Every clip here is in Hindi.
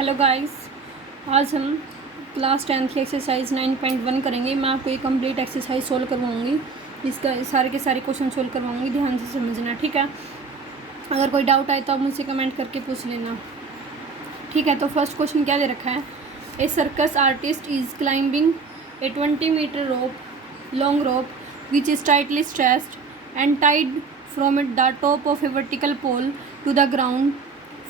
हेलो गाइस, आज हम क्लास 10 की एक्सरसाइज 9.1 करेंगे। मैं आपको ये कंप्लीट एक्सरसाइज सोल्व करवाऊंगी। इसका सारे के सारे क्वेश्चन सोल्व करवाऊंगी, ध्यान से समझना, ठीक है। अगर कोई डाउट आए तो आप मुझसे कमेंट करके पूछ लेना, ठीक है। तो फर्स्ट क्वेश्चन क्या दे रखा है? A circus artist is climbing a 20 metre rope long rope which is tightly stressed and tied from the top of a vertical pole to the ground.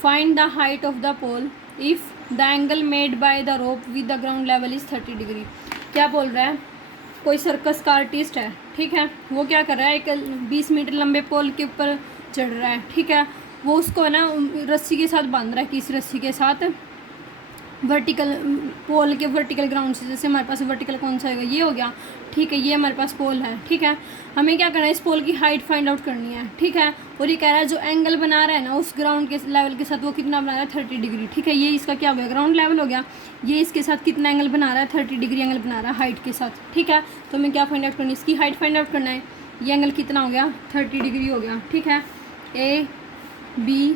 Find the height of the pole if the angle made by the rope with the ground level is 30 degree. क्या बोल रहा है? कोई सर्कस का आर्टिस्ट है, ठीक है। वो क्या कर रहा है, एक 20 मीटर लंबे पोल के ऊपर चढ़ रहा है, ठीक है। वो उसको है ना रस्सी के साथ बांध रहा है, किस रस्सी के साथ? वर्टिकल पोल के वर्टिकल ग्राउंड से। जैसे हमारे पास वर्टिकल कौन सा है, ये हो गया, ठीक है। ये हमारे पास पोल है, ठीक है। हमें क्या करना है, इस पोल की हाइट फाइंड आउट करनी है, ठीक है। और ये कह रहा है जो एंगल बना रहा है ना उस ग्राउंड के लेवल के साथ, वो कितना बना रहा है? 30 डिग्री, ठीक है। ये इसका क्या हो गया? ग्राउंड लेवल हो गया। ये इसके साथ कितना एंगल बना रहा है? 30 डिग्री एंगल बना रहा है हाइट के साथ, ठीक है। तो हमें क्या फाइंड आउट करनी है? इसकी हाइट फाइंड आउट करना है। ये एंगल कितना हो गया? 30 डिग्री हो गया, ठीक है। ए बी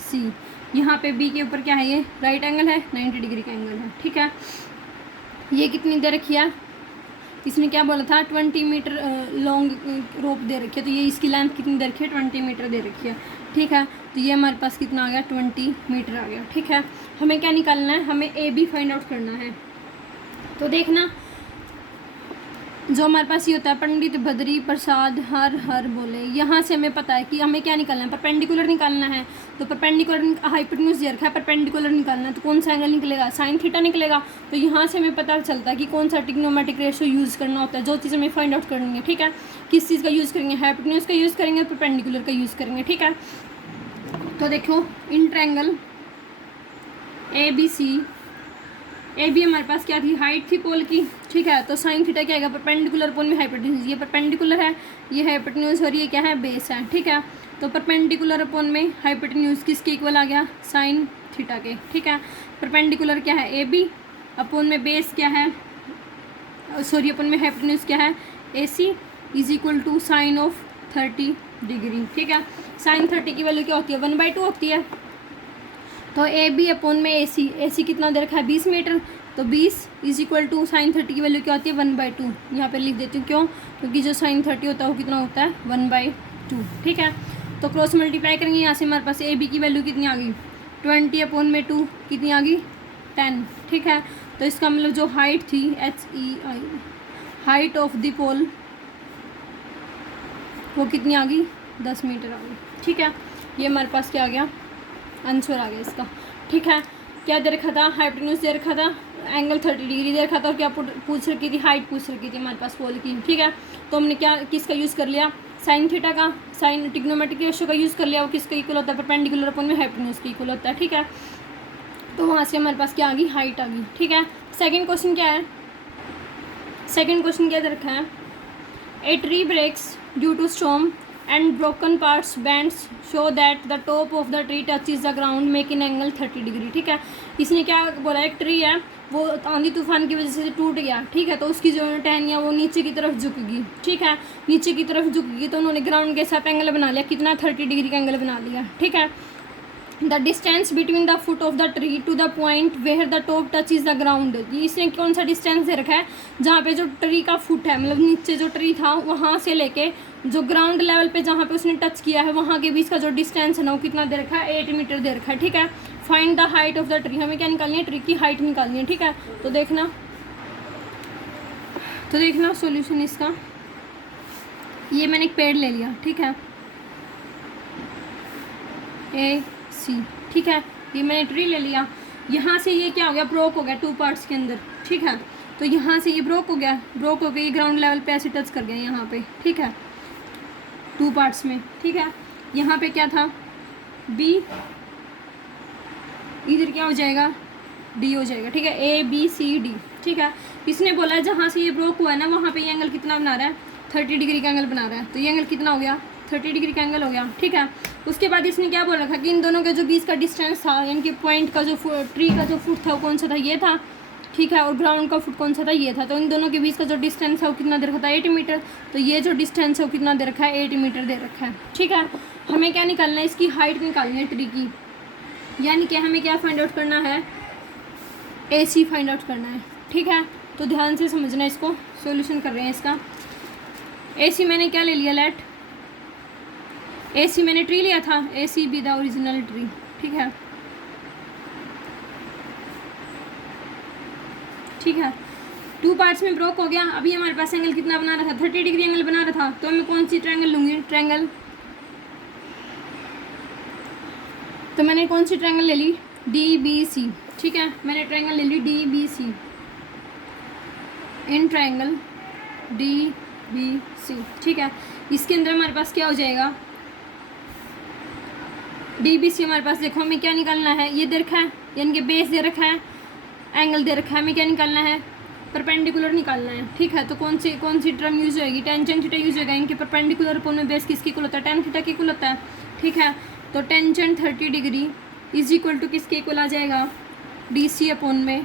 सी, यहाँ पे बी के ऊपर क्या है? ये राइट एंगल है, 90 डिग्री का एंगल है, ठीक है। ये कितनी दे रखी है? इसने क्या बोला था? 20 मीटर लॉन्ग रोप दे रखी है। तो ये इसकी लेंथ कितनी दे रखी है? 20 मीटर दे रखी है, ठीक है। तो ये हमारे पास कितना आ गया? 20 मीटर आ गया, ठीक है। हमें क्या निकालना है? हमें ए बी फाइंड आउट करना है। तो देखना, जो हमारे पास ये होता है पंडित बद्री प्रसाद हर हर बोले, यहाँ से हमें पता है कि हमें क्या निकालना है? परपेंडिकुलर निकालना है। तो परपेंडिकुलर हाइपोटेन्यूज दे रखा है, परपेंडिकुलर निकालना है। तो कौन सा एंगल निकलेगा? साइन थीटा निकलेगा। तो यहाँ से हमें पता चलता है कि कौन सा ट्रिग्नोमेट्रिक रेशियो यूज़ करना होता है। जो चीज़ हमें फाइंड आउट करनी है, ठीक है। किस चीज़ का यूज़ करेंगे? हाइपोटेन्यूज का यूज़ करेंगे, परपेंडिकुलर का यूज़ करेंगे, ठीक है। तो देखो, in triangle A B C, A B हमारे पास क्या थी? हाइट थी पोल की, ठीक है। तो साइन थीटा क्या आएगा? परपेंडिकुलर पोल में हाइपोटेन्यूज, ये परपेंडिकुलर है, ये हाइपोटेन्यूज, और ये क्या है? बेस है, ठीक है। तो परपेंडिकुलर अपोन में हाइपोटेन्यूज किसके इक्वल आ गया? साइन थीटा के, ठीक है। परपेंडिकुलर क्या है? ए बी, अपोन में बेस क्या है? सॉरी, अपोन में हाइपोटेन्यूज क्या है? A C is equal to sine of 30 degree, ठीक है। साइन 30 की वैल्यू क्या होती है? 1/2 होती है। तो ए बी अपोन में ए सी कितना दे रखा है? 20 मीटर। तो 20 इज इक्वल टू साइन 30 की वैल्यू क्या होती है? 1/2। यहाँ पे लिख देती हूँ, क्यों? क्योंकि जो साइन 30 होता है वो कितना होता है? 1/2, ठीक है। तो क्रॉस मल्टीप्लाई करेंगे, यहाँ से हमारे पास ए बी की वैल्यू कितनी आ गई? 20 अपोन में 2 कितनी आ गई? 10, ठीक है। तो इसका मतलब जो हाइट थी HEI, हाइट ऑफ द पोल, वो कितनी आ गई? 10 मीटर आ गई, ठीक है। ये हमारे पास क्या आ गया? आंसर आ गया इसका, ठीक है। क्या दे रखा था? हाइपोटेन्यूज दे रखा था, एंगल 30 डिग्री दे रखा था, और क्या पूछ रखी थी? हाइट पूछ रखी थी हमारे पास पोल की, ठीक है। तो हमने क्या किसका यूज़ कर लिया? साइन थीटा का, साइन ट्रिग्नोमेट्रिक रेशियो का यूज़ कर लिया। वो किसका इक्वल होता है? परपेंडिकुलर अपोन में हाइपोटेन्यूज के इक्वल होता है, ठीक है। तो वहाँ से हमारे पास क्या आ गई? हाइट आ गई, ठीक है। सेकेंड क्वेश्चन क्या है? सेकेंड क्वेश्चन क्या दे रखा है? A tree breaks due to storm and broken parts bends show that the top of the tree touches the ground making angle 30 degree, ठीक है। इसने क्या बोला? एक ट्री है, वो आंधी तूफान की वजह से टूट गया, ठीक है। तो उसकी जो टहनियाँ वो नीचे की तरफ झुकेगी, ठीक है। नीचे की तरफ झुकेगी, तो उन्होंने ग्राउंड के साथ एंगल बना लिया, कितना? 30 डिग्री का एंगल बना लिया, ठीक है। The distance between the foot of the tree to the point where the top touches the ground, इसने कौन सा डिस्टेंस दे रखा है? जहाँ पे जो ट्री का फुट है, मतलब नीचे जो ट्री था वहाँ से लेके जो ग्राउंड लेवल पे जहाँ पे उसने टच किया है वहाँ के बीच का जो डिस्टेंस है ना, वो कितना दे रखा है? 8 मीटर दे रखा है, ठीक है। Find the height of the tree, हमें क्या निकालनी है? ट्री की हाइट निकालनी है, ठीक है। तो देखना सॉल्यूशन इसका, ये मैंने एक पेड़ ले लिया, ठीक है, ए सी, ठीक है। ये मैंने ट्री ले लिया। यहाँ से ये क्या हो गया? ब्रोक हो गया 2 पार्ट्स के अंदर, ठीक है। तो यहाँ से ये ब्रोक हो गया, ब्रोक हो गया, ये ग्राउंड लेवल पे ऐसे टच कर गया यहाँ पे, ठीक है, 2 पार्ट्स में, ठीक है। यहाँ पे क्या था? बी, इधर क्या हो जाएगा? डी हो जाएगा, ठीक है। ए बी सी डी, ठीक है। इसने बोला है जहाँ से ये ब्रोक हुआ है ना वहाँ पे ये एंगल कितना बना रहा है? 30 डिग्री का एंगल बना रहा है। तो ये एंगल कितना हो गया? 30 डिग्री का एंगल हो गया, ठीक है। उसके बाद इसने क्या बोल रखा कि इन दोनों के जो बीच का डिस्टेंस था, यानी कि पॉइंट का जो ट्री का जो फुट था वो कौन सा था? ये था, ठीक है। और ग्राउंड का फुट कौन सा था? ये था। तो इन दोनों के बीच का जो डिस्टेंस है वो कितना दे रखा था? 8 मीटर। तो ये जो डिस्टेंस है वो कितना दे रखा है? 8 मीटर दे रखा है, ठीक है। हमें क्या निकालना है? इसकी हाइट निकालनी है ट्री की, यानी कि हमें क्या फाइंड आउट करना है? AC फाइंड आउट करना है, ठीक है। तो ध्यान से समझना, इसको सॉल्यूशन कर रहे हैं इसका। AC मैंने क्या ले लिया, लेट AC मैंने ट्री लिया था, AC be the original tree, ठीक है, ठीक है। 2 पार्ट्स में ब्रोक हो गया। अभी हमारे पास एंगल कितना बना रहा था, 30 डिग्री एंगल बना रहा था। तो मैं कौन सी ट्रायंगल लूँगी, ट्रायंगल, तो मैंने कौन सी ट्रायंगल ले ली, DBC, ठीक है। मैंने ट्रायंगल ले ली DBC, इन ट्रायंगल DBC, ठीक है। इसके अंदर हमारे पास क्या हो जाएगा, DBC हमारे पास देखो हमें क्या निकालना है, ये दे रखा है, यानी कि बेस दे रखा है, एंगल दे रखा है, हमें क्या निकालना है, परपेंडिकुलर निकालना है, ठीक है। तो कौन सी टर्म यूज होगी, टेंजेंट थीटा यूज होगा। इनके परपेंडिकुलर अपोन में बेस किसके इक्वल होता है, tan थीटा के इक्वल होता है, ठीक है। तो tangent 30 degree is equal to किसके इक्वल आ जाएगा, DC अपोन में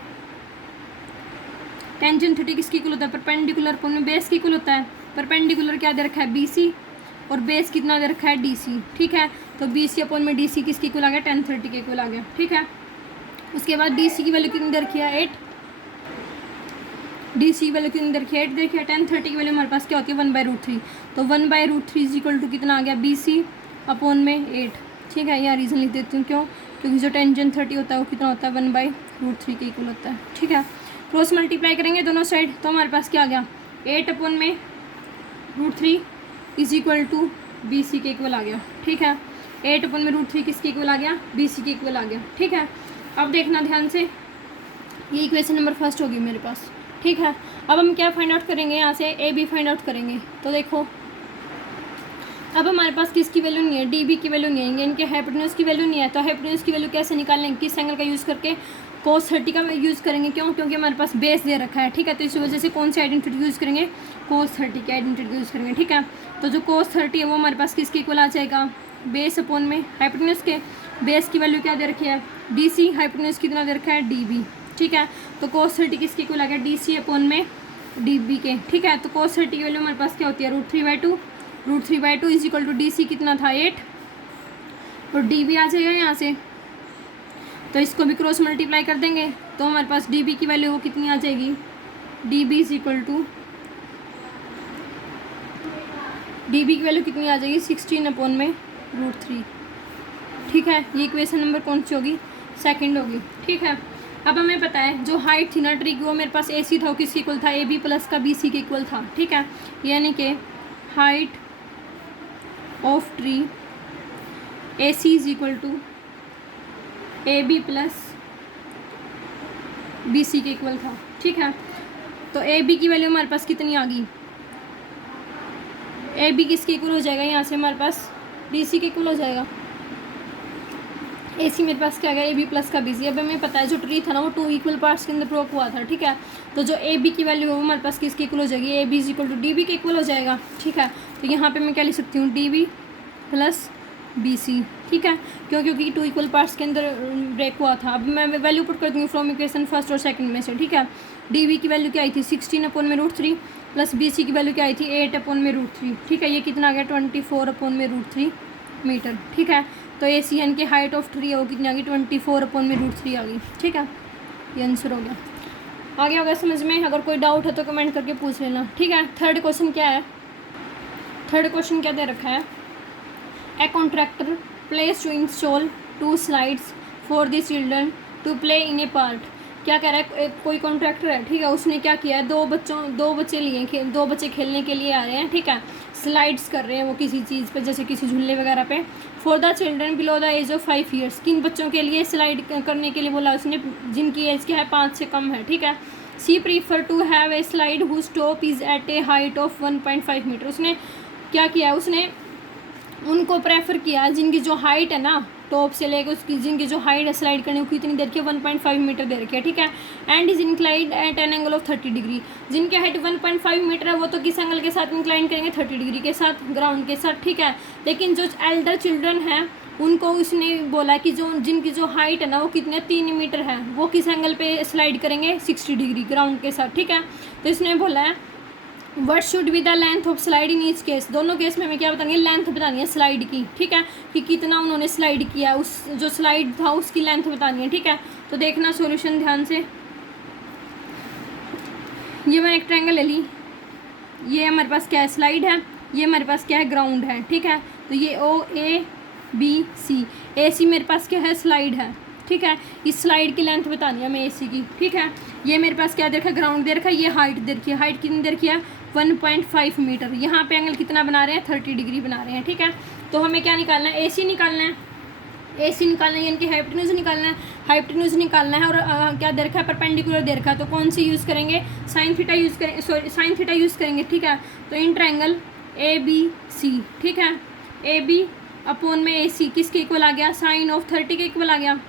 टेंजेंट 30 किसके इक्वल होता है, परपेंडिकुलर अपोन में बेस के इक्वल होता है। परपेंडिकुलर क्या दे रखा है, BC, और बेस कितना दे रखा है, DC, ठीक है। तो BC अपोन में DC किसके इक्वल आ गया, tan 30 के इक्वल आ गया, ठीक है। उसके बाद DC की वैल्यू कितनी दे रखी है, 8, DC की वैल्यू कितनी दे रखी है, 8 देखिए। tan 30 की वैल्यू हमारे पास क्या होती है, 1/√3। तो 1/√3 इज इक्वल टू कितना आ गया, BC अपोन में 8, ठीक है। यहाँ रीज़न लिख देती हूँ, क्यों, क्योंकि जो टेंजेंट 30 होता है वो कितना होता है, 1/√3 के इक्वल होता है, ठीक है। क्रॉस मल्टीप्लाई करेंगे दोनों साइड, तो हमारे पास क्या आ गया, 8 अपोन में √3 इज इक्वल टू BC के इक्वल आ गया, ठीक है। 8 अपोन में √3 किसके इक्वल आ गया, BC के इक्वल आ गया, ठीक है। अब देखना ध्यान से, ये इक्वेशन नंबर फर्स्ट होगी मेरे पास, ठीक है। अब हम क्या फाइंड आउट करेंगे, यहाँ से AB फाइंड आउट करेंगे। तो देखो अब हमारे पास किसकी वैल्यू नहीं है, DB की वैल्यू नहीं है, इनके हाइपोटेन्यूज की वैल्यू नहीं है। तो हाइपोटेन्यूज की वैल्यू कैसे निकालेंगे, किस एंगल का यूज़ करके, cos 30 का यूज़ करेंगे, क्यों, क्योंकि हमारे पास बेस दे रखा है, ठीक है। तो इस वजह से कौन सी आइडेंटिटी यूज़ करेंगे, cos 30 की आइडेंटिटी यूज़ करेंगे, ठीक है। तो जो cos 30 है वो हमारे पास किसके इक्वल आ जाएगा, बेस अपोन में हाइपोटेन्यूज के, बेस की वैल्यू क्या दे रखी है, DC, हाइपोटेन्यूज कितना दे रखा है, DB, ठीक है। तो cos 30 किसके इक्वल आ गया, DC अपोन में DB के, ठीक है। तो cos 30 की वैल्यू हमारे पास क्या होती है, √3/2, √3/2 इज इक्वल टू DC कितना था, 8, और DB आ जाएगा यहाँ से। तो इसको भी क्रॉस मल्टीप्लाई कर देंगे, तो हमारे पास DB की वैल्यू वो कितनी आ जाएगी, DB is equal to, DB की वैल्यू कितनी आ जाएगी, 16 अपोन में √3, ठीक है। ये इक्वेशन नंबर कौन सी होगी, सेकंड होगी, ठीक है। अब हमें पता है जो हाइट थी ना ट्री की, वो मेरे पास AC था, वो किसके इक्वल था, AB प्लस का BC के इक्वल था, ठीक है। यानी कि height of tree AC is equal to AB plus BC के इक्वल था, ठीक है। तो AB की वैल्यू हमारे पास कितनी आ गई, AB किसके इक्वल हो जाएगा, यहाँ से हमारे पास DC के इक्वल हो जाएगा। AC मेरे पास क्या आ गया, AB प्लस का BC। अब हमें पता है जो ट्री था ना वो 2 इक्वल पार्ट्स के अंदर ब्रोक हुआ था, ठीक है। तो जो AB की वैल्यू है वो हमारे पास किसके इक्वल हो जाएगी, AB is equal to DB के इक्वल हो जाएगा, ठीक है। तो यहाँ पे मैं क्या लिख सकती हूँ, DB प्लस BC, ठीक है। क्यों, क्योंकि 2 इक्वल पार्ट्स के अंदर ब्रेक हुआ था। अब मैं वैल्यू पुट कर दूँगी फ्रॉम इक्वेशन फर्स्ट और सेकंड में से, ठीक है। DB की वैल्यू क्या आई थी, 16 अपोन में √3, प्लस BC की वैल्यू क्या आई थी, 8 अपोन में √3, ठीक है। ये कितना आ गया, 24 अपोन में √3 मीटर, ठीक है। तो AC यानी कि हाइट ऑफ ट्री है वो कितनी आ गई, 24 अपोन में √3 आ गई, ठीक है। ये आंसर हो गया। आगे होगा समझ में, अगर कोई डाउट है तो कमेंट करके पूछ लेना, ठीक है। थर्ड क्वेश्चन क्या है, थर्ड क्वेश्चन क्या दे रखा है, a contractor place to install 2 slides for the children to play in a park. क्या कह रहा है, कोई कॉन्ट्रैक्टर है, ठीक है, उसने क्या किया है, 2 बच्चे लिए, 2 बच्चे खेलने के लिए आ रहे हैं, ठीक है। स्लाइड्स कर रहे हैं वो किसी चीज़ पे, जैसे किसी झूले वगैरह पे। For the children below the age of 5 years, किन बच्चों के लिए स्लाइड करने के लिए बोला उसने, जिनकी एज क्या है 5 से कम है, ठीक है। She prefer to have a slide whose top is at a height of 1.5 metre. उसने क्या किया, उसने उनको प्रेफर किया जिनकी जो हाइट है ना टॉप से लेकर उसकी, जिनकी जो हाइट है स्लाइड करने को कितनी देर की, 1.5 मीटर दे रखी है, ठीक है। And is inclined at an angle of 30 degree. जिनकी हाइट 1.5 मीटर है वो तो किस एंगल के साथ इंक्लाइन करेंगे, 30 डिग्री के साथ, ग्राउंड के साथ, ठीक है। लेकिन जो एल्डर चिल्ड्रन हैं उनको उसने बोला कि जो जिनकी जो हाइट है ना वो कितने 3 मीटर है, वो किस एंगल पे स्लाइड करेंगे, 60 डिग्री ग्राउंड के साथ, ठीक है। तो इसने बोला है what should be the length of slide in each case. दोनों केस में हमें क्या बताएंगे, लेंथ बतानी है स्लाइड की, ठीक है, कि कितना उन्होंने स्लाइड किया, उस जो स्लाइड था उसकी लेंथ बतानी है, ठीक है। तो देखना सॉल्यूशन ध्यान से, ये मैंने एक ट्रायंगल ले ली, ये हमारे पास क्या है, स्लाइड है, ये हमारे पास क्या है, ग्राउंड है, ठीक है। तो ये ओ ए बी सी, ए सी मेरे पास क्या है, स्लाइड है, ठीक है। इस स्लाइड की लेंथ बतानी है हमें ए सी की, ठीक है। ये मेरे पास क्या दे रखा है, ग्राउंड दे रखा है, ये हाइट दे रखी है, हाइट कितनी दे रखी है, 1.5 मीटर। यहाँ पे एंगल कितना बना रहे हैं, 30 डिग्री बना रहे हैं, ठीक है। तो हमें क्या निकालना है, ए सी निकालना है, ए सी निकालना है, यानी कि हाइपोटेन्यूज निकालना है, हाइपोटेन्यूज निकालना है। और क्या दे रखा है, परपेंडिकुलर दे रखा है, तो कौन सी यूज़ करेंगे, साइन थीटा यूज़ करेंगे, सॉरी साइन थीटा यूज़ करेंगे, ठीक है। तो इन ट्रायंगल ए बी सी, ठीक है, ए बी अपॉन में ए सी किसके इक्वल आ गया, साइन ऑफ 30 के इक्वल आ गया।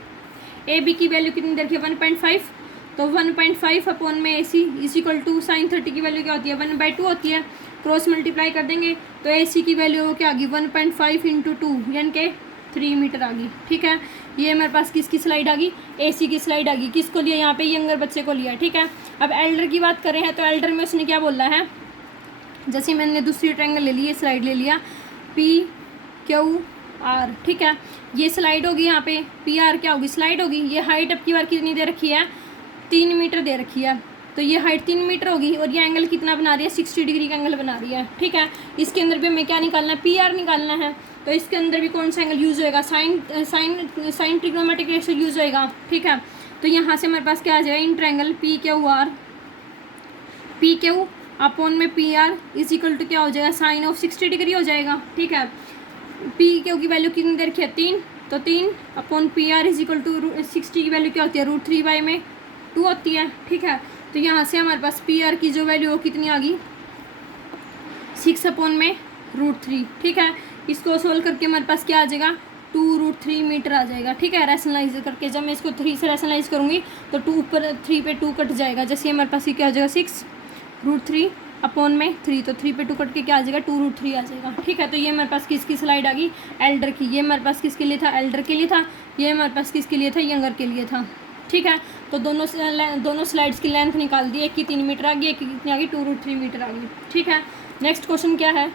ए बी की वैल्यू कितनी दे रखी है, 1.5, तो 1.5 अपॉन में ए C is equal to sign 30 की वैल्यू क्या होती है, 1/2 होती है। क्रॉस मल्टीप्लाई कर देंगे तो ए सी की वैल्यू क्या आ गई, 1.5 × 2 यानी कि 3 मीटर आ गई, ठीक है। ये हमारे पास किसकी स्लाइड आ गई, ए सी की स्लाइड आ गई। किसको लिया, यहाँ पे यंगर बच्चे को लिया, ठीक है। अब एल्डर की बात करें हैं तो एल्डर में उसने क्या बोला है, जैसे मैंने दूसरी ट्रायंगल ले ली, ये स्लाइड ले लिया, पी क्यू आर, ठीक है। ये स्लाइड होगी, यहाँ पे पी आर क्या होगी, स्लाइड होगी। ये हाइट अब की बार कितनी दे रखी है, 3 मीटर दे रखी है, तो ये हाइट 3 मीटर होगी। और ये एंगल कितना बना रही है, 60 डिग्री का एंगल बना रही है, ठीक है। इसके अंदर भी हमें क्या निकालना है, पी आर निकालना है। तो इसके अंदर भी कौन सा एंगल यूज़ होएगा, साइन ट्रिग्नोमेट्रिक रेशियो यूज़ होएगा, ठीक है। तो यहाँ से हमारे पास क्या आ जाएगा, in triangle P Q R, P Q upon में P R is equal to क्या हो जाएगा, साइन ऑफ 60 डिग्री हो जाएगा, ठीक है। पी क्यू की वैल्यू कितनी दे रखी है, 3, तो 3 upon P R is equal to 60 की वैल्यू क्या होती है, √3/2 होती है, ठीक है। तो यहाँ से हमारे पास पी आर की जो वैल्यू वो कितनी आ गई, 6 अपॉन में √3, ठीक है। इसको सोल्व करके हमारे पास क्या आ जाएगा, 2√3 मीटर आ जाएगा, ठीक है। रैशनलाइज करके जब मैं इसको 3 से रैशनलाइज करूँगी तो 2 पर 3 पे 2 कट जाएगा, जैसे हमारे पास ये क्या आ जाएगा, 6√3 अपॉन में 3, तो 3 पे 2 कट के क्या आ जाएगा, 2√3 आ जाएगा, ठीक है। तो ये हमारे पास किसकी स्लाइड आ गई, एल्डर की। ये हमारे पास किसके लिए था, एल्डर के लिए था। ये हमारे पास किसके लिए था, यंगर के लिए था, ठीक है। तो दोनों स्लाइड्स की लेंथ निकाल दी, एक की 3 मीटर आ गई, एक की कितनी आ गई, 2√3 मीटर आ गई, ठीक है। नेक्स्ट क्वेश्चन क्या है,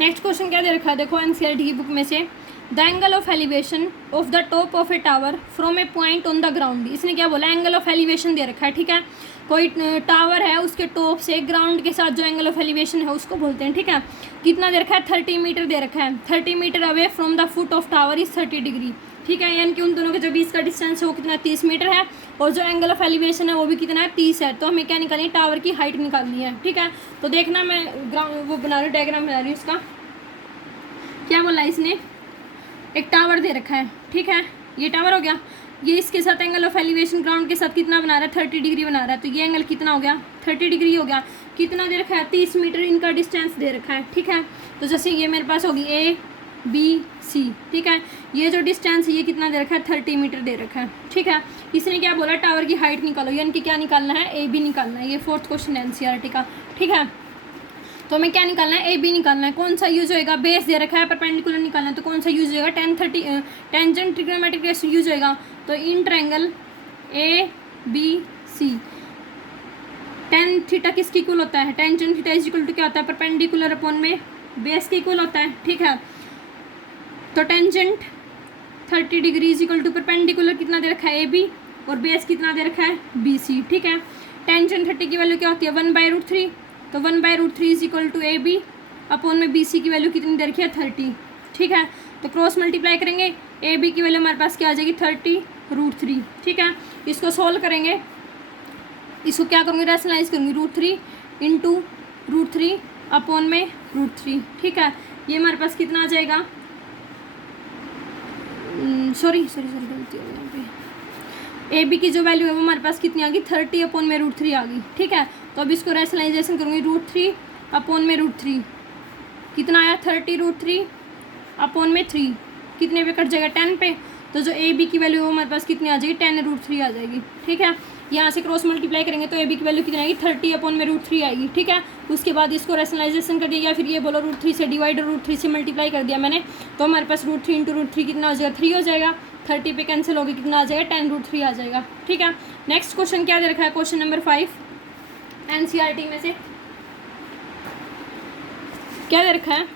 नेक्स्ट क्वेश्चन क्या दे रखा है, देखो एनसीईआरटी की बुक में से, the angle of elevation of the top of A tower from a point on the ground. इसने क्या बोला, एंगल ऑफ एलिवेशन दे रखा है, ठीक है। कोई टावर है, उसके टॉप से ग्राउंड के साथ जो एंगल ऑफ एलिवेशन है उसको बोलते हैं, ठीक है। कितना दे रखा है, 30 मीटर दे रखा है। 30 metre away from the foot of tower is 30 degree, ठीक है। यानी कि उन दोनों के जो बीच का डिस्टेंस है वो कितना, 30 मीटर है, और जो एंगल ऑफ एलिवेशन है वो भी कितना है, 30 है। तो हमें क्या निकालनी है, टावर की हाइट निकालनी है, ठीक है। तो देखना मैं वो बना रही हूँ, डायग्राम बना रही हूँ। उसका क्या बोला इसने, एक टावर दे रखा है, ठीक है। ये टावर हो गया, ये इसके साथ एंगल ऑफ एलिवेशन ग्राउंड के साथ कितना बना रहा है, 30 डिग्री बना रहा है। तो ये एंगल कितना हो गया, 30 डिग्री हो गया। कितना दे रखा है, 30 मीटर इनका डिस्टेंस दे रखा है, ठीक है। तो जैसे ये मेरे पास होगी ए बी सी, ठीक है। ये जो डिस्टेंस ये कितना दे रखा है, 30 मीटर दे रखा है, ठीक है। इसने क्या बोला, टावर की हाइट निकालो, यानी कि क्या निकालना है, ए बी निकालना है। ये 4th क्वेश्चन है एनसीईआरटी का, ठीक है। तो हमें क्या निकालना है, ए बी निकालना है। कौन सा यूज होएगा, बेस दे रखा है, परपेंडिकुलर निकालना है, तो कौन सा यूज होएगा, टेंजेंट ट्रिग्नोमेट्रिक रेशियो यूज होएगा। तो in triangle A B C, tan theta किसकी इक्वल होता है, tangent theta is equal to क्या होता है, परपेंडिकुलर अपॉन में बेस के इक्वल होता है, ठीक है। तो tangent 30 degree is equal to perpendicular कितना दे रखा है, ए बी, और बेस कितना दे रखा है, बी सी, ठीक है। टेंजेंट 30 की वैल्यू क्या होती है, 1/√3, तो 1/√3 is equal to A B upon में बी सी की वैल्यू कितनी दे रखी है, 30, ठीक है। तो क्रॉस मल्टीप्लाई करेंगे, ए बी की वैल्यू हमारे पास क्या आ जाएगी, 30√3, ठीक है। इसको सॉल्व करेंगे, इसको क्या करूँगी, रैशनलाइज करूँगी, √3 × √3 अपॉन में √3, ठीक है। ये हमारे पास कितना आ जाएगा, सॉरी गलती हो गई यहाँ पे। ए बी की जो वैल्यू है वो हमारे पास कितनी आ गई, 30 अपॉन में √3 आ गई, ठीक है। तो अब इसको रैशनलाइजेशन करूँगी, √3 अपॉन में √3 कितना आया, 30√3 अपॉन में 3 कितने पे कट जाएगा, 10 पे। तो जो ए बी की वैल्यू है वो हमारे पास कितनी आ जाएगी, 10√3 आ जाएगी, ठीक है। यहाँ से क्रॉस मल्टीप्लाई करेंगे तो ए बी की वैल्यू कितनी आएगी, 30 अपॉन में √3 आएगी, ठीक है। उसके बाद इसको रैशनलाइजेशन कर दिया, या फिर ये बोलो √3 से डिवाइड और √3 से मल्टीप्लाई कर दिया मैंने, तो हमारे पास √3 × √3 कितना हो जाएगा, 3 हो जाएगा। 30 पे कैंसिल होगी, कितना आ जाएगा, 10√3 आ जाएगा, ठीक है। नेक्स्ट क्वेश्चन क्या दे रखा है, क्वेश्चन नंबर 5 एनसीईआरटी में से क्या दे रखा है,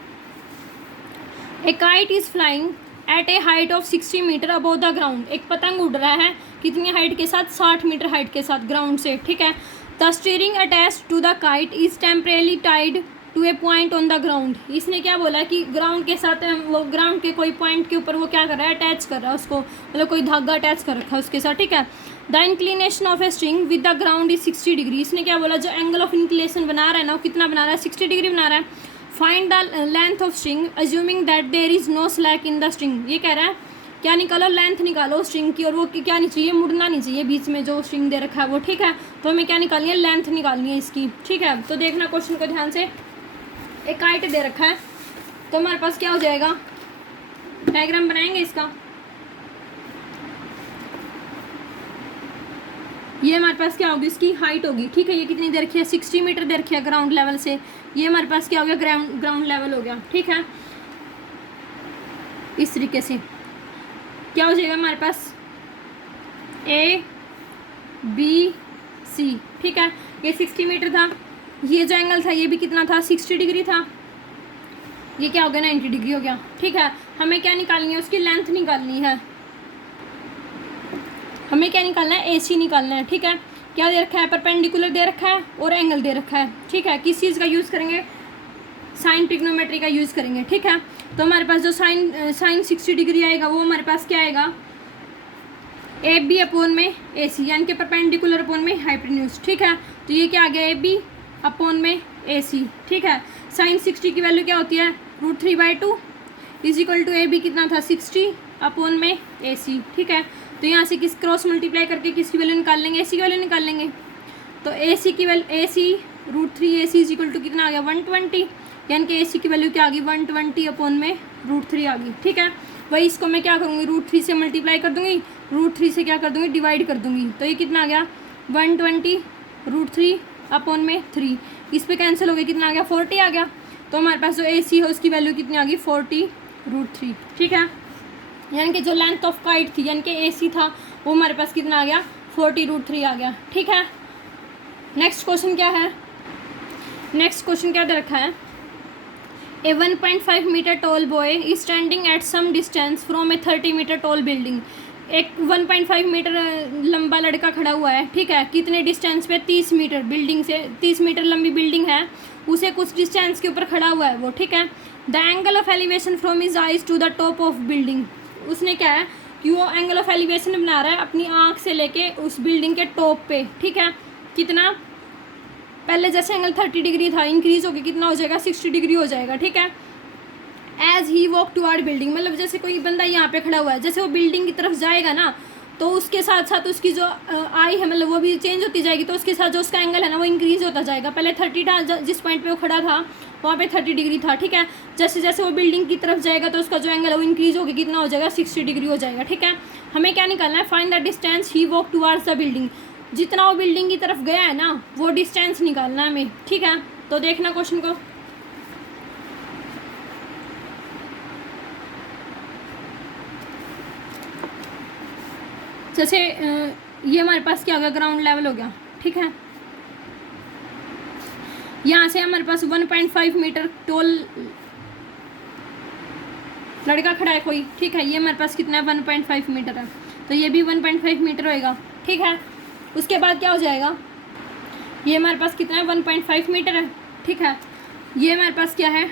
a kite is flying at a height of 60 metre above the ground. एक पतंग उड़ रहा है कितनी हाइट के साथ, 60 मीटर हाइट के साथ ग्राउंड से, ठीक है। The string attach to the kite is temporarily tied to a point on the ground. इसने क्या बोला कि ग्राउंड के साथ वो ग्राउंड के कोई पॉइंट के ऊपर वो क्या कर रहा है, अटैच कर रहा है उसको, मतलब कोई धागा अटैच कर रखा है उसके साथ, ठीक है। The inclination of a string with the ground is 60 degree. इसने क्या बोला, जो एंगल ऑफ इंक्लिनेशन बना रहा है ना वो कितना बना रहा है, 60 डिग्री बना रहा है। Find the length of string assuming that there is no slack in the string. ये कह रहा है क्या निकालो, लेंथ निकालो स्ट्रिंग की, और वो क्या नहीं चाहिए, मुड़ना नहीं चाहिए बीच में जो स्ट्रिंग दे रखा है वो, ठीक है। तो हमें क्या निकालनी है, लेंथ निकालनी है इसकी, ठीक है। तो देखना क्वेश्चन को ध्यान से, एक काइट दे रखा है तो हमारे पास क्या हो जाएगा, डायग्राम बनाएंगे इसका। ये हमारे पास क्या होगी, इसकी हाइट होगी, ठीक है। ये कितनी दे रखी है, 60 मीटर दे रखी है ग्राउंड लेवल से। ये हमारे पास क्या हो गया, ग्राउंड लेवल हो गया, ठीक है। इस तरीके से क्या हो जाएगा हमारे पास, A B C, ठीक है। ये 60 मीटर था, ये जो एंगल था ये भी कितना था, 60 डिग्री था। ये क्या हो गया, 90 डिग्री हो गया, ठीक है। हमें क्या निकालनी है, उसकी लेंथ निकालनी है। हमें क्या निकालना है, AC निकालना है, ठीक है। क्या दे रखा है, परपेंडिकुलर दे रखा है और एंगल दे रखा है, ठीक है। किस चीज़ का यूज़ करेंगे, साइन ट्रिग्नोमेट्री का यूज़ करेंगे, ठीक है। तो हमारे पास जो साइन 60 डिग्री आएगा वो हमारे पास क्या आएगा, AB अपॉन में AC, यानी कि परपेंडिकुलर अपॉन में हाइपोटेन्यूज, ठीक है। तो ये क्या आ गया, AB अपॉन में AC, ठीक है। साइन 60 की वैल्यू क्या होती है, √3/2 इज इक्वल टू AB कितना था, 60 अपॉन में AC, ठीक है। तो यहाँ से किस क्रॉस मल्टीप्लाई करके किसकी वैल्यू निकाल लेंगे, AC की वैल्यू निकाल लेंगे। तो AC की वैल्यू, AC √3AC is equal to कितना आ गया, 120, यानी कि AC की वैल्यू क्या आ गई, 120 अपॉन में √3 आ गई, ठीक है। वही इसको मैं क्या करूँगी, √3 से मल्टीप्लाई कर दूँगी, √3 से क्या कर दूँगी, डिवाइड कर दूँगी। तो ये कितना आ गया, 120 √3 अपॉन में 3, इस पे कैंसिल हो गया, कितना आ गया, 40 आ गया। तो हमारे पास जो AC है उसकी वैल्यू कितनी आ गई, 40 √3, ठीक है। यानी कि जो लेंथ ऑफ काइट थी, यानी कि AC था, वो हमारे पास कितना आ गया, 40 √3 आ गया, ठीक है। नेक्स्ट क्वेश्चन क्या है, नेक्स्ट क्वेश्चन क्या दे रखा है, a 1.5 metre tall boy is standing at some distance from a 30 metre tall building. एक 1.5 मीटर लंबा लड़का खड़ा हुआ है, ठीक है। कितने डिस्टेंस पे, 30 मीटर बिल्डिंग से, 30 मीटर लंबी बिल्डिंग है, उसे कुछ डिस्टेंस के ऊपर खड़ा हुआ है वो, ठीक है। The angle of elevation from his eyes to the top of building. उसने क्या है कि वो एंगल ऑफ एलिवेशन बना रहा है अपनी आँख से लेके उस बिल्डिंग के टॉप पे, ठीक है। कितना, पहले जैसे एंगल 30 डिग्री था, इंक्रीज होकर कितना हो जाएगा, 60 डिग्री हो जाएगा, ठीक है। As he walk toward building, मतलब जैसे कोई बंदा यहाँ पे खड़ा हुआ है, जैसे वो बिल्डिंग की तरफ जाएगा ना, तो उसके साथ साथ उसकी जो आई है, मतलब वो भी चेंज होती जाएगी। तो उसके साथ जो उसका एंगल है ना वो इंक्रीज होता जाएगा। पहले 30 था, जिस पॉइंट पे वो खड़ा था वहाँ पे 30 डिग्री था, ठीक है। जैसे जैसे वो बिल्डिंग की तरफ जाएगा तो उसका जो एंगल है वो इंक्रीज होकर कितना हो जाएगा, 60 डिग्री हो जाएगा, ठीक है। हमें क्या निकालना है, find the distance he walk towards the building. जितना वो बिल्डिंग की तरफ गया है ना वो डिस्टेंस निकालना है हमें, ठीक है। तो देखना क्वेश्चन को, जैसे ये हमारे पास क्या हो गया, ग्राउंड लेवल हो गया, ठीक है। यहाँ से हमारे पास 1.5 मीटर टॉल लड़का खड़ा है कोई, ठीक है। ये हमारे पास कितना है, 1.5 मीटर है, तो ये भी 1.5 मीटर होएगा, ठीक है। उसके बाद क्या हो जाएगा, ये हमारे पास कितना है, 1.5 मीटर है, ठीक है। ये हमारे पास क्या है,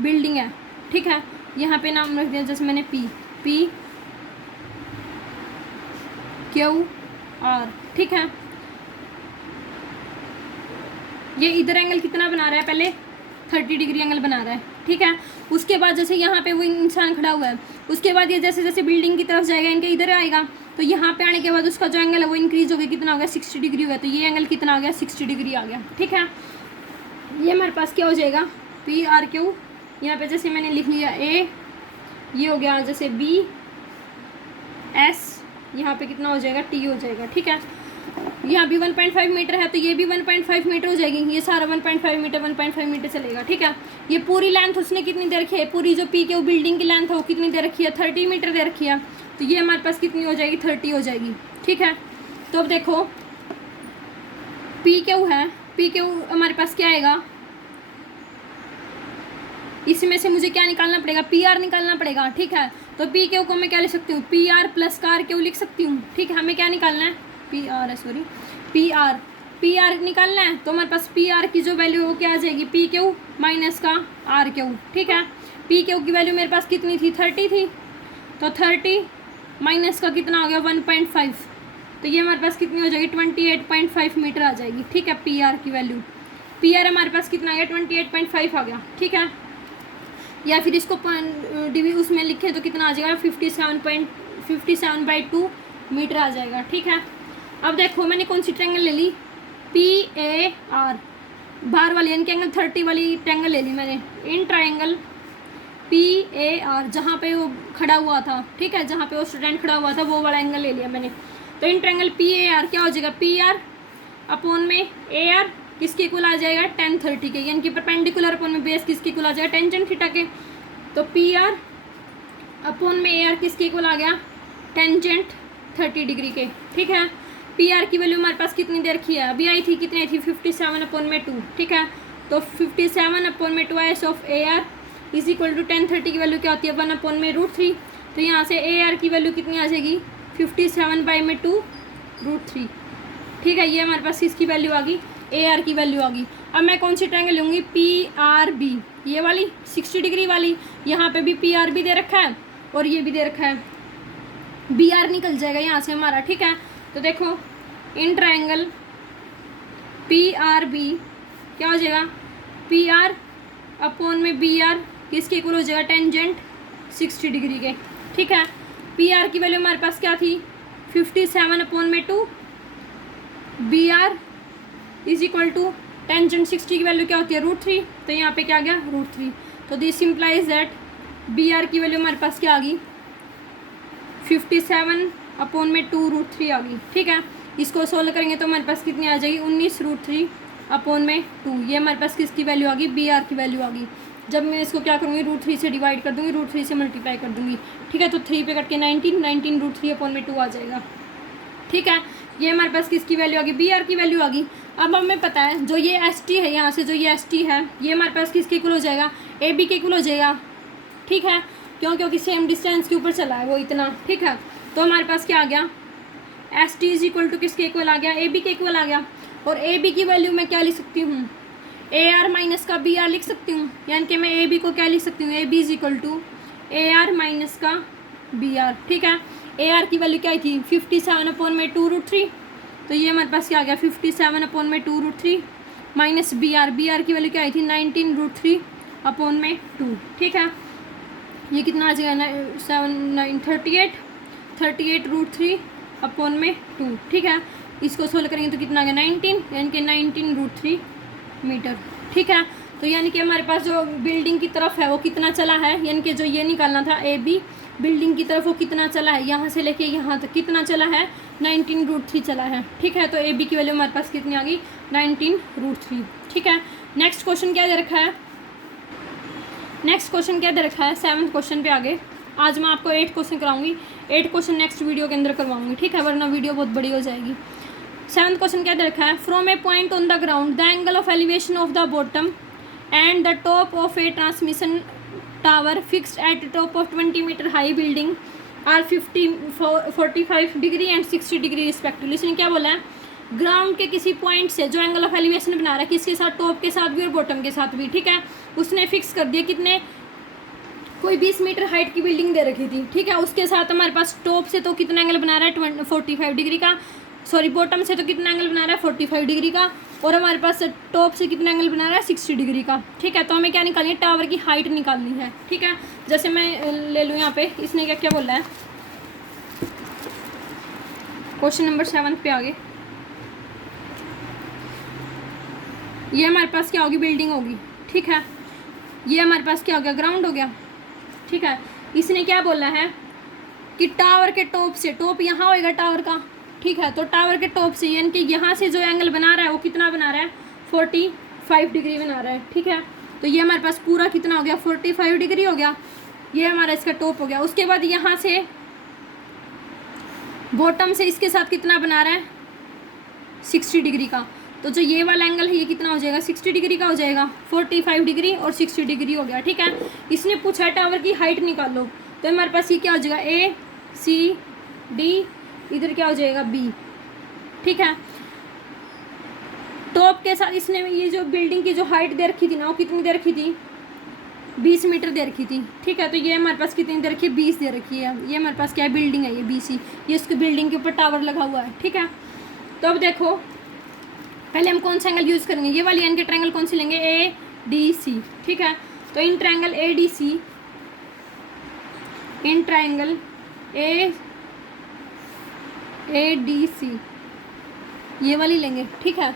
बिल्डिंग है, ठीक है। यहाँ पे नाम रख दिया जैसे मैंने P Q R, ठीक है। ये इधर एंगल कितना बना रहा है, पहले 30 डिग्री एंगल बना रहा है, ठीक है। उसके बाद जैसे यहाँ पे वो इंसान खड़ा हुआ है, उसके बाद ये जैसे जैसे बिल्डिंग की तरफ जाएगा इनके इधर आएगा, तो यहाँ पे आने के बाद उसका जो एंगल है वो इंक्रीज हो गया, कितना हो गया, 60 डिग्री हो गया। तो ये एंगल कितना आ गया, 60 डिग्री आ गया, ठीक है। ये हमारे पास क्या हो जाएगा, PRQ, यहाँ पे जैसे मैंने लिख लिया A, ये हो गया जैसे B S, यहाँ पे कितना हो जाएगा, T हो जाएगा, ठीक है। यहाँ भी 1.5 मीटर है तो ये भी 1.5 मीटर हो जाएगी। ये सारा 1.5 मीटर चलेगा, ठीक है। ये पूरी लेंथ उसने कितनी दे रखी है, पूरी जो पी के वो बिल्डिंग की लेंथ है वो कितनी दे रखी है, 30 मीटर दे रखी है। तो ये हमारे पास कितनी हो जाएगी, 30 हो जाएगी, ठीक है। तो अब देखो पी क्यू है, पी क्यू हमारे पास क्या आएगा, इसमें से मुझे क्या निकालना पड़ेगा, PR निकालना पड़ेगा, ठीक है। तो पी क्यू को मैं क्या लिख सकती हूँ, PR प्लस कार क्यू लिख सकती हूँ, ठीक है। हमें क्या निकालना है, PR है, सॉरी PR पी आर निकालना है तो हमारे पास पी आर की जो वैल्यू है वो क्या आ जाएगी, पी क्यू माइनस का आर क्यू। ठीक है, पी क्यू की वैल्यू मेरे पास कितनी थी, 30 थी, तो 30 माइनस का कितना हो गया 1.5, तो ये हमारे पास कितनी हो जाएगी 28.5 मीटर आ जाएगी। ठीक है, पी आर की वैल्यू, पी आर हमारे पास कितना आ गया 28.5 आ गया। ठीक है, या फिर इसको डिवी उसमें लिखे तो कितना आ जाएगा 57.2 मीटर आ जाएगा। ठीक है, अब देखो मैंने कौन सी ट्रायंगल ले ली, पी ए आर, बाहर वाली यानी कि एंगल 30 वाली ट्रायंगल ले ली मैंने। इन ट्रायंगल पी ए आर जहाँ पे वो खड़ा हुआ था, ठीक है, जहाँ पे वो स्टूडेंट खड़ा हुआ था वो वाला एंगल ले लिया मैंने। तो in triangle P A R क्या हो जाएगा, पी आर अपॉन में ए आर किसके इक्वल आ जाएगा, tan 30 के, यानी कि परपेंडिकुलर अपॉन में बेस किसके इक्वल आ जाएगा, टेंजेंट थीटा के। तो पी आर अपॉन में ए आर किसके इक्वल आ गया, टेंजेंट 30 डिग्री के। ठीक है, पी आर की वैल्यू हमारे पास कितनी दे रखी है, अभी आई थी, कितनी आई थी 57/2। ठीक है, तो 57/2 S of A R is equal to tan 30 की वैल्यू क्या होती है 1/√3। तो यहाँ से ए आर की वैल्यू कितनी आ जाएगी 57/2√3। ठीक है, ये हमारे पास इसकी वैल्यू आ गई, ए आर की वैल्यू आ गई। अब मैं कौन सी ट्रायंगल लूँगी, पी आर बी, ये वाली 60 डिग्री वाली, यहाँ पे भी पी आर बी दे रखा है और ये भी दे रखा है, बी आर निकल जाएगा यहाँ से हमारा। ठीक है, तो देखो in triangle P R B क्या हो जाएगा, पी आर अपॉन में बी आर किसके इक्वल हो जाएगा, टेंजेंट 60 डिग्री के। ठीक है, पी आर की वैल्यू हमारे पास क्या थी 57/2, B R is equal to tangent 60 की वैल्यू क्या होती है √3, तो यहाँ पे क्या आ गया √3। तो this implies that B R की वैल्यू हमारे पास क्या आ गई 57/2√3 आ गई। ठीक है, इसको सोल्व करेंगे तो हमारे पास कितनी आ जाएगी 19√3/2। ये हमारे पास किसकी वैल्यू आ गई, बी आर की वैल्यू आ गई। जब मैं इसको क्या करूँगी √3 से डिवाइड कर दूँगी, √3 से मल्टीप्लाई कर दूँगी। ठीक है, तो 3 पे कट के 19 √3/2 आ जाएगा। ठीक है, ये हमारे पास किसकी वैल्यू आ गई, बी आर की वैल्यू आ गई। अब हमें पता है जो ये एस टी है, यहाँ से जो ये एस टी है ये हमारे पास किसके इक्वल हो जाएगा, ए बी के इक्वल हो जाएगा। ठीक है, क्यों, क्योंकि सेम डिस्टेंस के ऊपर चला है वो इतना। ठीक है, तो हमारे पास क्या आ गया S T is equal to किसके इक्वल आ गया, ए बी के इक्वल आ गया। और ए बी की वैल्यू मैं क्या लिख सकती हूँ, ए आर माइनस का बी आर लिख सकती हूँ, यानी कि मैं ए बी को क्या लिख सकती हूँ, A B is equal to A R minus का बी आर। ठीक है, ए आर की वैल्यू क्या आई थी 57/2√3, तो ये हमारे पास क्या आ गया 57/2√3 माइनस बी आर की वैल्यू क्या आई थी 19√3/2। ठीक है, ये कितना आ जाएगा 38√3/2। ठीक है, इसको सोल्व करेंगे तो कितना आ गया 19, यानी कि 19√3 मीटर। ठीक है, तो यानी कि हमारे पास जो बिल्डिंग की तरफ है वो कितना चला है, यानी कि जो ये निकालना था ए बी बिल्डिंग की तरफ वो कितना चला है, यहाँ से लेके यहाँ तक कितना चला है 19√3 चला है। ठीक है, तो ए बी की वैल्यू हमारे पास कितनी आ गई 19√3। ठीक है, नेक्स्ट क्वेश्चन क्या दे रखा है, नेक्स्ट क्वेश्चन क्या दे रखा है 7th क्वेश्चन पे आगे। आज मैं आपको 8 क्वेश्चन कराऊंगी, 8 क्वेश्चन नेक्स्ट वीडियो के अंदर करवाऊंगी। ठीक है, वरना वीडियो बहुत बड़ी हो जाएगी। 7th क्वेश्चन क्या दे रखा है, from a point on the ground the angle of elevation of the bottom and the top of a transmission tower fixed at top of 20 metre high building are 45 degree and 60 degree respectively. इसने क्या बोला है, ग्राउंड के किसी पॉइंट से जो एंगल ऑफ एलिवेशन बना रहा है किसके साथ, टॉप के साथ भी और बॉटम के साथ भी। ठीक है, उसने फिक्स कर दिया कितने, कोई 20 मीटर हाइट की बिल्डिंग दे रखी थी। ठीक है, उसके साथ हमारे पास टॉप से तो कितना एंगल बना रहा है 45 डिग्री का, सॉरी बॉटम से तो कितना एंगल बना रहा है 45 डिग्री का, और हमारे पास टॉप से कितना एंगल बना रहा है 60 डिग्री का। ठीक है, तो हमें क्या निकालनी है, टावर की हाइट निकालनी है। ठीक है, जैसे मैं ले लूँ यहाँ पे, इसने क्या क्या बोला है, क्वेश्चन नंबर 7 पे आगे, ये हमारे पास क्या होगी, बिल्डिंग होगी। ठीक है, ये हमारे पास क्या हो गया, ग्राउंड हो गया। ठीक है, इसने क्या बोला है कि टावर के टॉप से, टॉप यहाँ होएगा टावर का। ठीक है, तो टावर के टॉप से यानी कि यहाँ से जो एंगल बना रहा है वो कितना बना रहा है 45 डिग्री बना रहा है। ठीक है, तो ये हमारे पास पूरा कितना हो गया 45 डिग्री हो गया, ये हमारा इसका टॉप हो गया। उसके बाद यहाँ से बॉटम से इसके साथ कितना बना रहा है 60 डिग्री का, तो जो ये वाला एंगल है ये कितना हो जाएगा 60 डिग्री का हो जाएगा, 45 डिग्री और 60 डिग्री हो गया। ठीक है, इसने पूछा है टावर की हाइट निकालो, तो हमारे पास ये क्या हो जाएगा ए सी डी, इधर क्या हो जाएगा बी। ठीक है, टॉप के साथ इसने ये जो बिल्डिंग की जो हाइट दे रखी थी ना, वो कितनी दे रखी थी, 20 मीटर दे रखी थी, ठीक है। तो ये हमारे पास कितनी दे रखी है, 20 दे रखी है। ये हमारे पास क्या है, बिल्डिंग है ये BC, ये उसकी बिल्डिंग के ऊपर टावर लगा हुआ है, ठीक है। तो अब देखो पहले हम कौन सा एंगल यूज़ करेंगे, ये वाली एन के ट्रायंगल कौन सी लेंगे, ADC, ठीक है। तो in triangle ADC, in triangle ADC ये वाली लेंगे, ठीक है।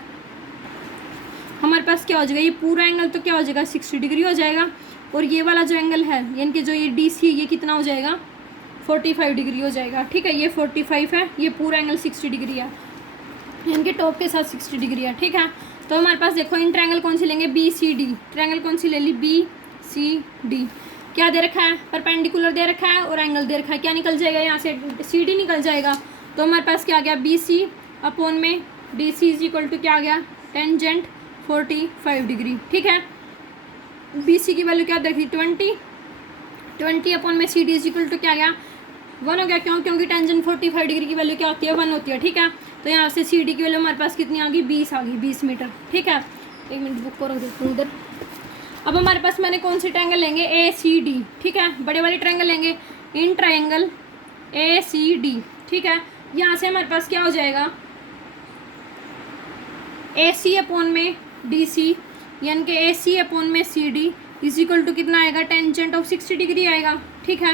हमारे पास क्या हो जाएगा, ये पूरा एंगल तो क्या हो जाएगा, 60 डिग्री हो जाएगा। और ये वाला जो एंगल है यानी कि जो ये DC है, ये कितना हो जाएगा, 45 डिग्री हो जाएगा, ठीक है। ये 45 है, ये पूरा एंगल 60 डिग्री है, यानी कि टॉप के साथ 60 डिग्री है, ठीक है। तो हमारे पास देखो इन ट्रायंगल कौन सी लेंगे, BCD, ट्रायंगल कौन सी ले ली, BCD। क्या दे रखा है, परपेंडिकुलर दे रखा है और एंगल दे रखा है, क्या निकल जाएगा यहाँ से, CD निकल जाएगा। तो हमारे पास क्या आ गया, BC अपॉन में DC इज इक्वल टू क्या आ गया, टेंजेंट 45 डिग्री, ठीक है। BC की वैल्यू क्या देखी, 20 अपॉन में CD इज इक्वल टू क्या गया, 1 हो गया। क्यों, क्योंकि टेंजेंट 45 डिग्री की वैल्यू क्या होती है, 1 होती है, ठीक है। तो यहाँ से CD की वैल्यू हमारे पास कितनी आ गई, 20 आ गई, 20 मीटर, ठीक है। एक मिनट बुक को रख देती हूँ उधर। अब हमारे पास मैंने कौन सी ट्रायंगल लेंगे, ACD, ठीक है, बड़े वाले ट्रायंगल लेंगे, इन ट्रायंगल ACD, ठीक है। यहाँ से हमारे पास क्या हो जाएगा, AC अपॉन में DC यानी कि AC अपॉन में CD इज इक्वल टू कितना आएगा, टेंजेंट ऑफ 60 डिग्री आएगा, ठीक है।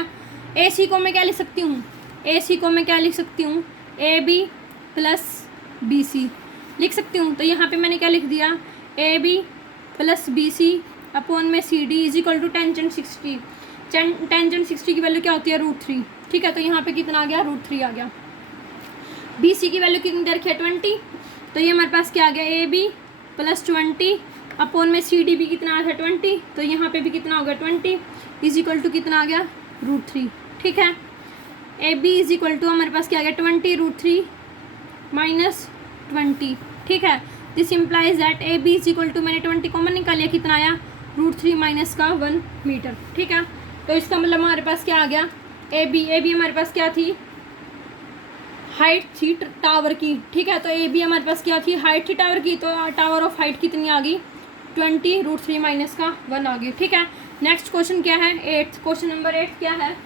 AC को मैं क्या लिख सकती हूँ, AC को मैं क्या लिख सकती हूँ, AB प्लस BC लिख सकती हूँ। तो यहाँ पे मैंने क्या लिख दिया, AB प्लस BC अपॉन में CD is equal to tangent 60। Tangent 60 की वैल्यू क्या होती है, √3, ठीक है। तो यहाँ पे कितना आ गया, √3 आ गया। BC की वैल्यू कितनी दे रखी है, 20। तो ये हमारे पास क्या आ गया, AB प्लस 20 अपॉन में CD भी कितना आ गया, 20। तो यहाँ पे भी कितना हो गया, 20 इज इक्वल टू कितना आ गया, √3, ठीक है। AB इज इक्वल टू हमारे पास क्या आ गया, 20 √3 माइनस 20, ठीक है। This implies that AB is equal to, मैंने 20 कॉमन निकाल लिया, कितना आया, √3 माइनस का 1 मीटर, ठीक है। तो इसका मतलब हमारे पास क्या आ गया, AB हमारे पास क्या थी, हाइट थी टावर की, ठीक है। तो AB हमारे पास क्या थी, हाइट थी टावर की। तो टावर ऑफ हाइट कितनी आ गई, 20 √3 माइनस का 1 आ गई, ठीक है। नेक्स्ट क्वेश्चन क्या है, 8th क्वेश्चन नंबर 8 क्या है,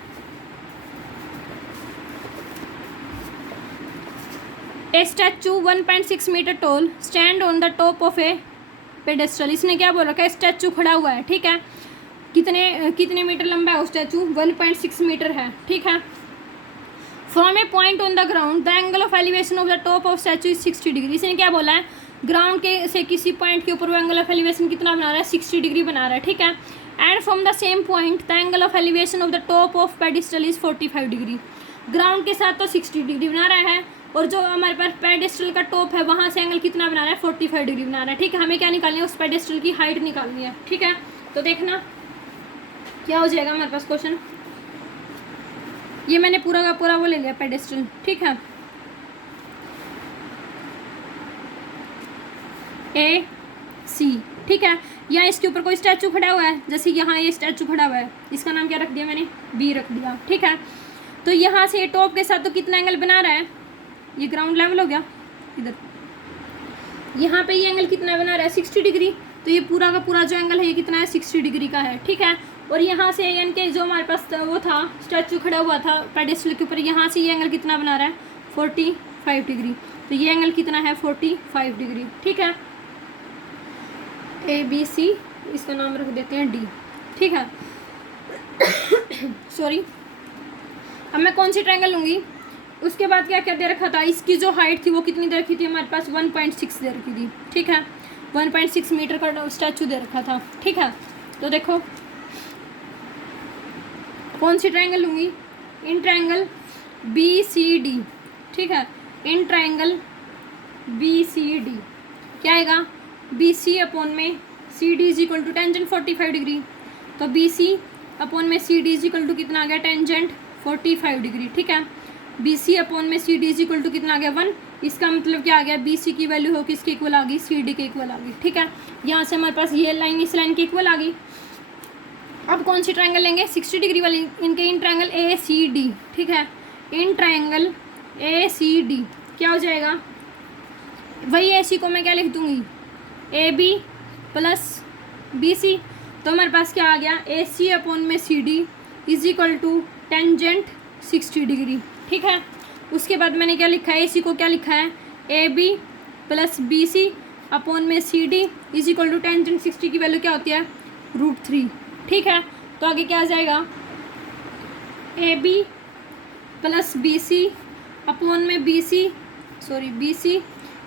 a statue 1.6 metre tall stand on the top of a pedestal. इसने क्या बोल रखा है, स्टैचू खड़ा हुआ है, ठीक है। कितने मीटर लंबा है वो स्टैचू, 1.6 मीटर है, ठीक है। From a point on the ground the angle of elevation of the top of statute is 60 degree. इसने क्या बोला है, ग्राउंड के से किसी पॉइंट के ऊपर वो एंगल ऑफ एलिवेशन कितना बना रहा है, 60 डिग्री बना रहा है, ठीक है। And from the same point the angle of elevation of the top of pedestal is 45 degree. Ground के साथ तो 60 डिग्री बना रहा है और जो हमारे पास पेडिस्टल का टॉप है वहाँ से एंगल कितना बना रहा है, 45 डिग्री बना रहा है, ठीक है। हमें क्या निकालनी है, उस पेडिस्टल की हाइट निकालनी है, ठीक है। तो देखना क्या हो जाएगा हमारे पास क्वेश्चन, ये मैंने पूरा का पूरा वो ले लिया पेडेस्टल, ठीक है। AC, ठीक है। यहाँ इसके ऊपर कोई स्टैचू खड़ा हुआ है, जैसे यहाँ ये स्टैचू खड़ा हुआ है, इसका नाम क्या रख दिया मैंने, B रख दिया, ठीक है। तो यहाँ से टॉप के साथ तो कितना एंगल बना रहा है, ये ग्राउंड लेवल हो गया, इधर यहाँ पे ये एंगल कितना बना रहा है, 60 डिग्री। तो ये पूरा का पूरा जो एंगल है ये कितना है, 60 डिग्री का है, ठीक है। और यहाँ से यानी कि जो हमारे पास वो था स्टैचू खड़ा हुआ था पेडेस्टल के ऊपर, यहाँ से ये एंगल कितना बना रहा है, 45 डिग्री। तो ये एंगल कितना है, 45 डिग्री, ठीक है। ABC, इसका नाम रख देते हैं D, ठीक है। सॉरी। अब मैं कौन सी ट्रायंगल लूँगी, उसके बाद क्या क्या दे रखा था, इसकी जो हाइट थी वो कितनी दे रखी थी हमारे पास, 1.6 दे रखी थी, ठीक है। 1.6 मीटर का स्टैचू दे रखा था, ठीक है। तो देखो कौन सी ट्रायंगल लूँगी, इन ट्रायंगल BCD, ठीक है। इन ट्रायंगल BCD क्या आएगा, BC अपॉन में CD is equal to tangent 45 degree. तो BC अपॉन में CD इज इक्वल टू कितना आ गया, टेंजेंट 45 डिग्री, ठीक है। BC अपॉन में CD इज इक्वल टू कितना आ गया, 1। इसका मतलब क्या आ गया, BC की वैल्यू हो किसके इक्वल आ गई, CD के इक्वल आ गई, ठीक है। यहाँ से हमारे पास ये लाइन इस लाइन के इक्वल आ गई। अब कौन सी ट्रायंगल लेंगे, 60 डिग्री वाली, इनके इन ट्रायंगल ACD, ठीक है। इन ट्रायंगल ACD क्या हो जाएगा, वही AC को मैं क्या लिख दूंगी, A B plus B C. तो हमारे पास क्या आ गया, ए सी अपॉन में C D is equal to tangent 60 degree. ठीक है, उसके बाद मैंने क्या लिखा है, ए सी को क्या लिखा है, A B plus B C upon में C D is equal to tangent 60 की वैल्यू क्या होती है, √3। ठीक है, तो आगे क्या आ जाएगा, A B plus B C upon में B C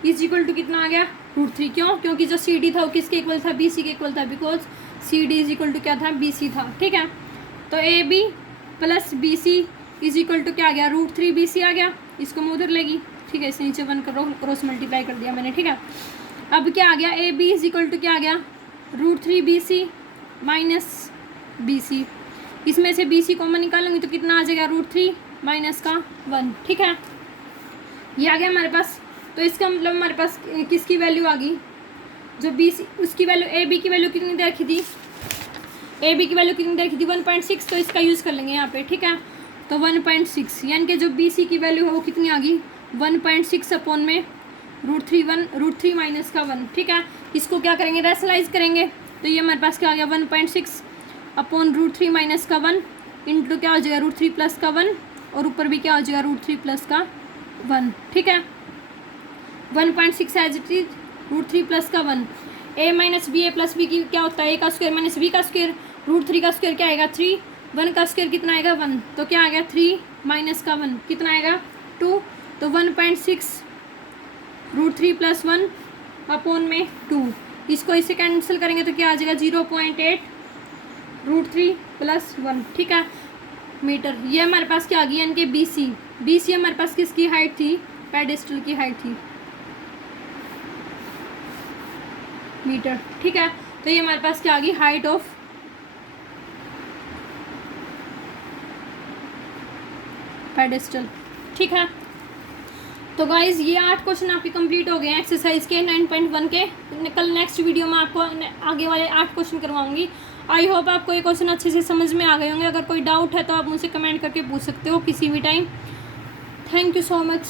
is equal to कितना आ गया, √3। क्यों, क्योंकि जो सी डी था वो किसके इक्वल था, बी सी के इक्वल था, because C D is equal to क्या था, बी सी था। ठीक है, तो A B plus B C is equal to क्या आ गया, √3 बी सी आ गया, इसको मैं उधर लेगी। ठीक है, इसे नीचे 1 क्रॉस मल्टीप्लाई कर दिया मैंने। ठीक है, अब क्या आ गया, A B is equal to क्या आ गया, √3 B C minus B C. इसमें से बी सी कॉमन निकालेंगे तो कितना आ जाएगा, √3 माइनस का 1। ठीक है, ये आ गया हमारे पास। तो इसका मतलब हमारे पास किसकी वैल्यू आ गई, जो बी सी उसकी वैल्यू, ए बी की वैल्यू कितनी दे रखी थी, ए बी की वैल्यू कितनी दे रखी थी, 1.6। तो इसका यूज़ कर लेंगे यहाँ पे। ठीक है, तो 1.6 यानी कि जो बी सी की वैल्यू है वो कितनी आ गई, 1.6 अपॉन में √3 माइनस का 1। ठीक है, इसको क्या करेंगे, रैशनलाइज करेंगे। तो ये हमारे पास क्या आ गया, 1.6 अपॉन √3 माइनस का 1 इंटू क्या हो जाएगा, √3 प्लस का 1, और ऊपर भी क्या हो जाएगा, √3 प्लस का 1। ठीक है, 1.6 एज इट इज, √3 प्लस का 1। ए माइनस बी, ए प्लस बी की क्या होता है, ए का स्क्वायर माइनस बी का स्क्वायर, √3 का स्क्वायर क्या आएगा, 3, 1 का स्क्वायर कितना आएगा, 1। तो क्या आ गया, 3 माइनस का 1 कितना आएगा, 2। तो 1.6 √3 प्लस 1 अपॉन में 2, इसको इससे कैंसिल करेंगे तो क्या आ जाएगा, 0.8 √3 प्लस 1। ठीक है, मीटर। ये हमारे पास क्या आ गई, यानी कि बी सी हमारे पास किसकी हाइट थी, पेडेस्टल की हाइट थी, मीटर। ठीक है, तो ये हमारे पास क्या आ गई, हाइट ऑफ पेडेस्टल। ठीक है, तो गाइज ये 8 क्वेश्चन आपके कंप्लीट हो गए हैं एक्सरसाइज के 9.1 के। कल नेक्स्ट वीडियो में आपको आगे वाले 8 क्वेश्चन करवाऊंगी। आई होप आपको ये क्वेश्चन अच्छे से समझ में आ गए होंगे। अगर कोई डाउट है तो आप मुझसे कमेंट करके पूछ सकते हो किसी भी time. Thank you so much.